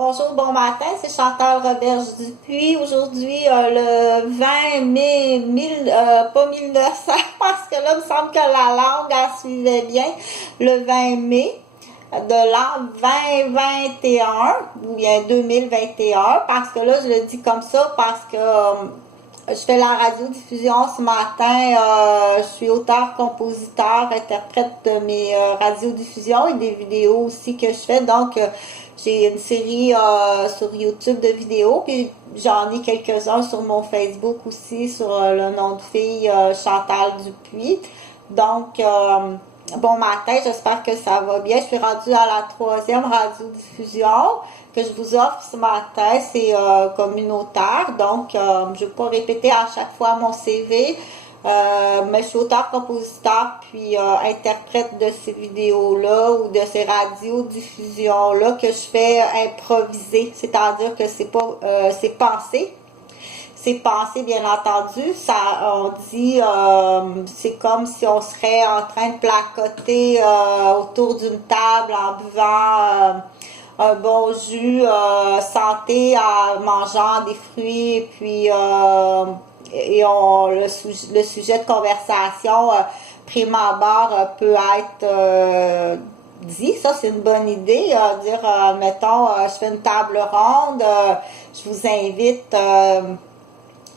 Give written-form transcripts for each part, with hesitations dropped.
Bonjour, bon matin, c'est Chantal Roberge-Dupuis. Aujourd'hui, le 20 mai, pas 1900, parce que là, il me semble que la langue, elle suivait bien. Le 20 mai de l'an 2021, ou bien 2021, parce que là, je le dis comme ça, parce que je fais la radiodiffusion ce matin. Je suis auteur, compositeur, interprète de mes radiodiffusions et des vidéos aussi que je fais. Donc, j'ai une série sur YouTube de vidéos, puis j'en ai quelques-uns sur mon Facebook aussi, sur le nom de fille Chantal Dupuis. Donc, bon matin, j'espère que ça va bien. Je suis rendue à la 3e radiodiffusion que je vous offre ce matin. C'est communautaire, donc je ne vais pas répéter à chaque fois mon CV. Mais je suis auteur-compositeur puis interprète de ces vidéos-là ou de ces radiodiffusions-là que je fais improviser, c'est-à-dire que c'est pensé. C'est pensé, bien entendu. Ça, on dit, c'est comme si on serait en train de placoter autour d'une table en buvant un bon jus santé, en mangeant des fruits, et puis le sujet de conversation prime abord peut être dit. Ça, c'est une bonne idée. Dire, mettons, je fais une table ronde, je vous invite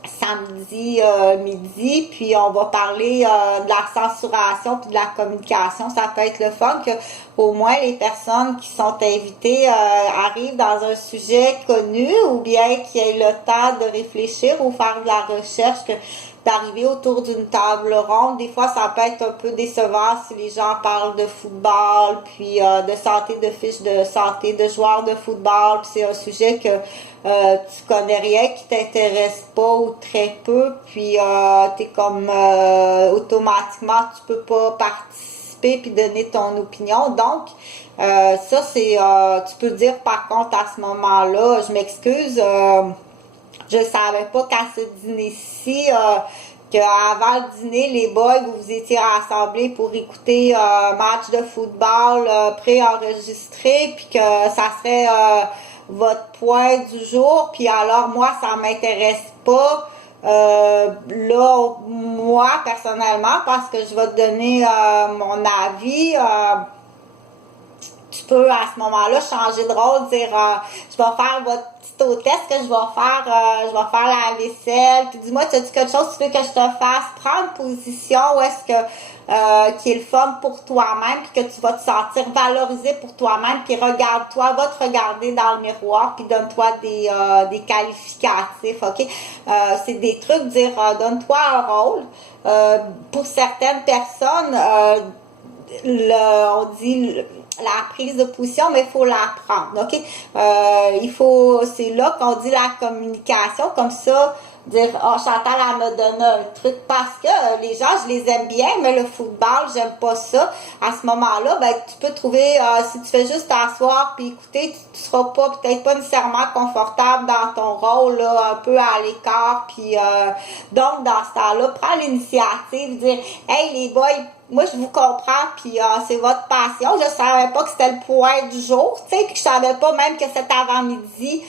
samedi midi, puis on va parler de la censuration puis de la communication. Ça peut être le fun que au moins les personnes qui sont invitées arrivent dans un sujet connu, ou bien qu'ils aient le temps de réfléchir ou faire de la recherche, que d'arriver autour d'une table ronde. Des fois, ça peut être un peu décevant si les gens parlent de football, puis de santé, de fiches de santé, de joueurs de football, puis c'est un sujet que tu connais rien, qui t'intéresse pas ou très peu, puis t'es comme automatiquement, tu peux pas participer puis donner ton opinion. Donc, ça, c'est, tu peux dire par contre à ce moment-là, je m'excuse, je savais pas qu'à ce dîner-ci, qu'avant le dîner, les boys, vous vous étiez rassemblés pour écouter un match de football préenregistré, puis que ça serait votre point du jour, puis alors moi, ça m'intéresse pas. Là, moi, personnellement, parce que je vais te donner mon avis, tu peux à ce moment-là changer de rôle, dire je vais faire votre petite hôtesse, que je vais faire la vaisselle, puis dis-moi, tu as-tu quelque chose que tu veux que je te fasse? Prends une position où est-ce que qui est le fun pour toi-même, puis que tu vas te sentir valorisé pour toi-même, puis regarde-toi, va te regarder dans le miroir, puis donne-toi des qualificatifs, ok? C'est des trucs, dire donne-toi un rôle. Pour certaines personnes, on dit la prise de position, mais il faut l'apprendre, ok? C'est là qu'on dit la communication, comme ça, dire, oh, Chantal, elle me donne un truc, parce que les gens, je les aime bien, mais le football, j'aime pas ça. À ce moment-là, ben, tu peux trouver, si tu fais juste t'asseoir puis écouter, tu seras peut-être pas nécessairement confortable dans ton rôle, là, un peu à l'écart, puis donc, dans ce temps-là, prends l'initiative, dire, hey, les boys, moi, je vous comprends, puis c'est votre passion. Je savais pas que c'était le point du jour, tu sais, puis je savais pas même que cet avant-midi,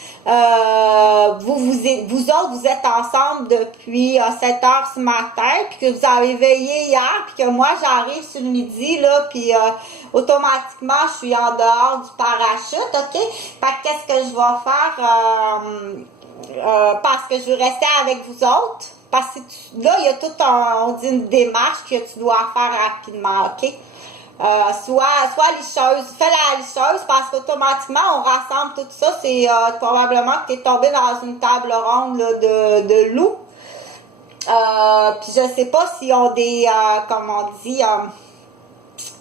vous autres, vous êtes ensemble depuis 7 heures ce matin, puis que vous avez veillé hier, puis que moi, j'arrive sur le midi, là, puis automatiquement, je suis en dehors du parachute, ok? Fait que qu'est-ce que je vais faire? Parce que je veux rester avec vous autres. Parce que là, il y a tout on dit une démarche que tu dois faire rapidement, ok? Soit licheuse, fais la licheuse, parce qu'automatiquement, on rassemble tout ça. C'est probablement que tu es tombé dans une table ronde là, de loups. Puis je sais pas s'ils ont des, comme on dit,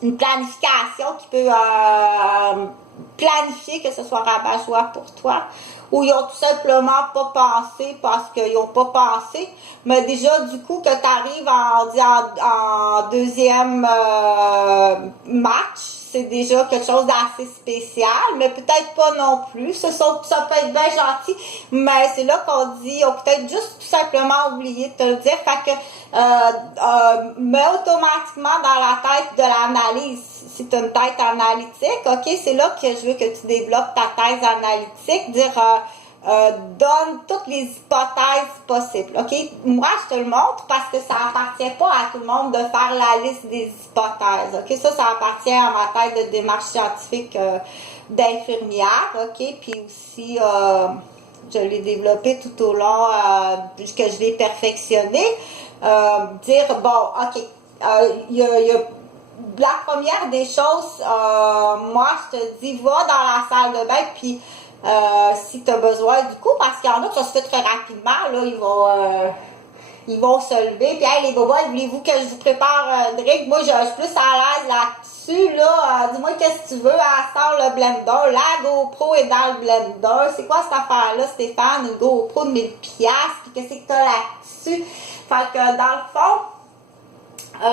une planification qui peut planifier que ce soit rabat-joie pour toi, ou ils ont tout simplement pas pensé parce qu'ils ont pas pensé. Mais déjà, du coup, que tu arrives en deuxième match, c'est déjà quelque chose d'assez spécial, mais peut-être pas non plus. Ça peut être bien gentil, mais c'est là qu'on dit, on peut-être juste tout simplement oublié de te le dire. Fait que mets automatiquement dans la tête de l'analyse. si tu as une tête analytique, OK, c'est là que je veux que tu développes ta thèse analytique, dire donne toutes les hypothèses possibles, OK? Moi, je te le montre parce que ça appartient pas à tout le monde de faire la liste des hypothèses, OK? Ça appartient à ma tête de démarche scientifique d'infirmière, OK? Puis aussi, je l'ai développé tout au long que je l'ai perfectionné. Dire, bon, OK, y a la première des choses, moi, je te dis, va dans la salle de bain, puis si tu as besoin du coup, parce qu'il y en a que ça se fait très rapidement, là, ils vont se lever, puis hey les bobas, voulez-vous que je vous prépare un drink? Moi, je suis plus à l'aise là-dessus, là, dis-moi qu'est-ce que tu veux, elle sort le blender, la GoPro est dans le blender, c'est quoi cette affaire-là, Stéphane, une GoPro de 1000$, puis qu'est-ce que t'as là-dessus? Fait que dans le fond, il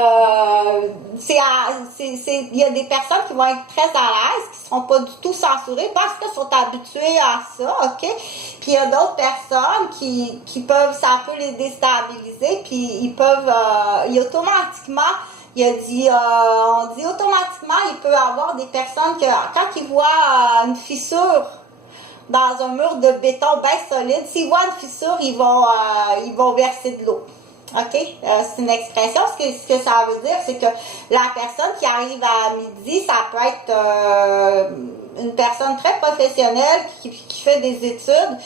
y a des personnes qui vont être très à l'aise, qui ne seront pas du tout censurées parce qu'elles sont habituées à ça, OK? Puis il y a d'autres personnes qui peuvent, ça peut les déstabiliser, puis ils peuvent, automatiquement, on dit automatiquement, il peut y avoir des personnes que, quand ils voient une fissure dans un mur de béton bien solide, s'ils voient une fissure, ils vont verser de l'eau. OK? C'est une expression. Ce que ça veut dire, c'est que la personne qui arrive à midi, ça peut être une personne très professionnelle qui fait des études,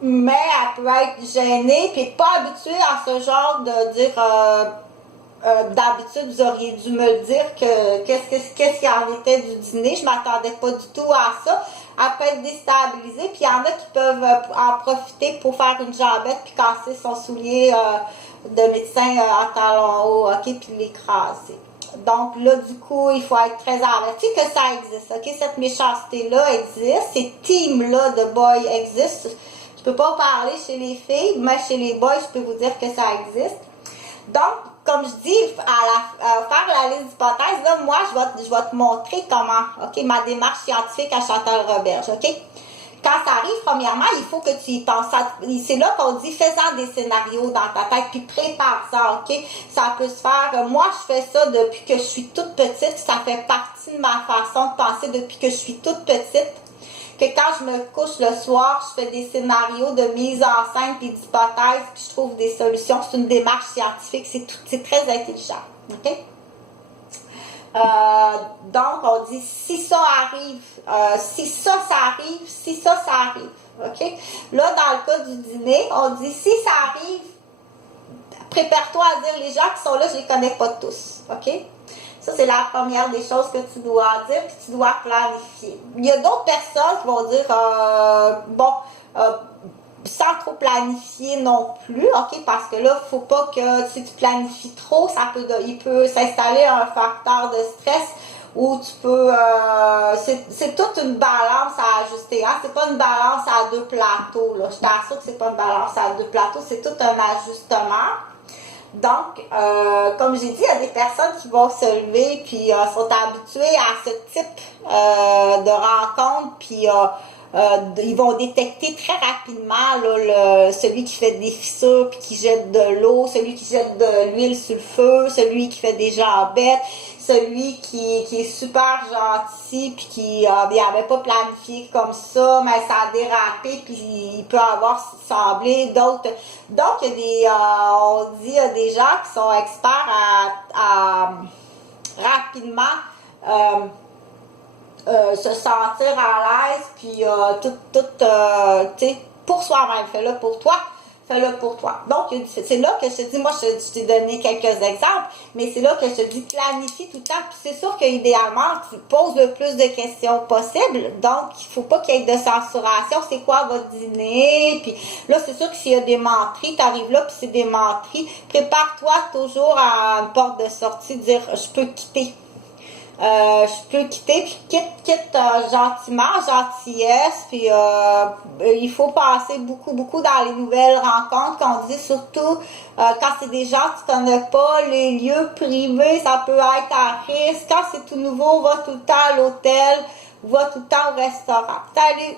mais elle peut être gênée puis pas habituée à ce genre de dire d'habitude, vous auriez dû me le dire qu'est-ce qu'il en était du dîner. Je m'attendais pas du tout à ça. Elle peut être déstabilisée, puis il y en a qui peuvent en profiter pour faire une jambette puis casser son soulier de médecin en talon haut, OK, puis l'écraser. Donc là, du coup, il faut être très averti que ça existe, OK? Cette méchanceté-là existe, ces teams-là de boys existent. Je peux pas parler chez les filles, mais chez les boys, je peux vous dire que ça existe. Donc, comme je dis, faire la liste d'hypothèses, là, moi, je vais te montrer comment, OK, ma démarche scientifique à Chantal-Roberge, OK? Quand ça arrive, premièrement, il faut que tu y penses. C'est là qu'on dit, fais-en des scénarios dans ta tête, puis prépare ça, OK? Ça peut se faire. Moi, je fais ça depuis que je suis toute petite. Ça fait partie de ma façon de penser depuis que je suis toute petite. Que quand je me couche le soir, je fais des scénarios de mise en scène et d'hypothèses, puis je trouve des solutions. C'est une démarche scientifique, c'est très intelligent. OK? Donc, on dit si ça arrive, si ça arrive, si ça arrive. OK? Là, dans le cas du dîner, on dit si ça arrive, prépare-toi à dire les gens qui sont là, je les connais pas tous. OK? Ça, c'est la première des choses que tu dois dire, puis tu dois planifier. Il y a d'autres personnes qui vont dire, sans trop planifier non plus, OK? Parce que là, faut pas que si tu planifies trop, il peut s'installer un facteur de stress où tu peux... c'est toute une balance à ajuster. Hein? C'est pas une balance à deux plateaux. Là. Je t'assure que c'est pas une balance à deux plateaux, c'est tout un ajustement. Donc, comme j'ai dit, il y a des personnes qui vont se lever puis sont habituées à ce type de rencontre, puis ils vont détecter très rapidement là, celui qui fait des fissures puis qui jette de l'eau, celui qui jette de l'huile sur le feu, celui qui fait des jambettes, celui qui est super gentil puis qui avait pas planifié comme ça, mais ça a dérapé puis il peut avoir semblé d'autres. Donc il y a on dit il y a des gens qui sont experts à rapidement se sentir à l'aise puis tu sais, pour soi-même, fais-le pour toi. Fais-le pour toi. Donc, c'est là que je te dis, moi, je t'ai donné quelques exemples, mais c'est là que je te dis, planifie tout le temps. Puis c'est sûr qu'idéalement, tu poses le plus de questions possible. Donc, il faut pas qu'il y ait de censuration. C'est quoi votre dîner? Puis là, c'est sûr que s'il y a des menteries, tu arrives là, puis c'est des menteries. Prépare-toi toujours à une porte de sortie, dire, je peux quitter. Je peux quitter, puis quitte gentiment, gentillesse, puis il faut passer beaucoup dans les nouvelles rencontres qu'on dit, surtout quand c'est des gens que tu connais pas, les lieux privés, ça peut être à risque. Quand c'est tout nouveau, va tout le temps à l'hôtel, va tout le temps au restaurant. Salut!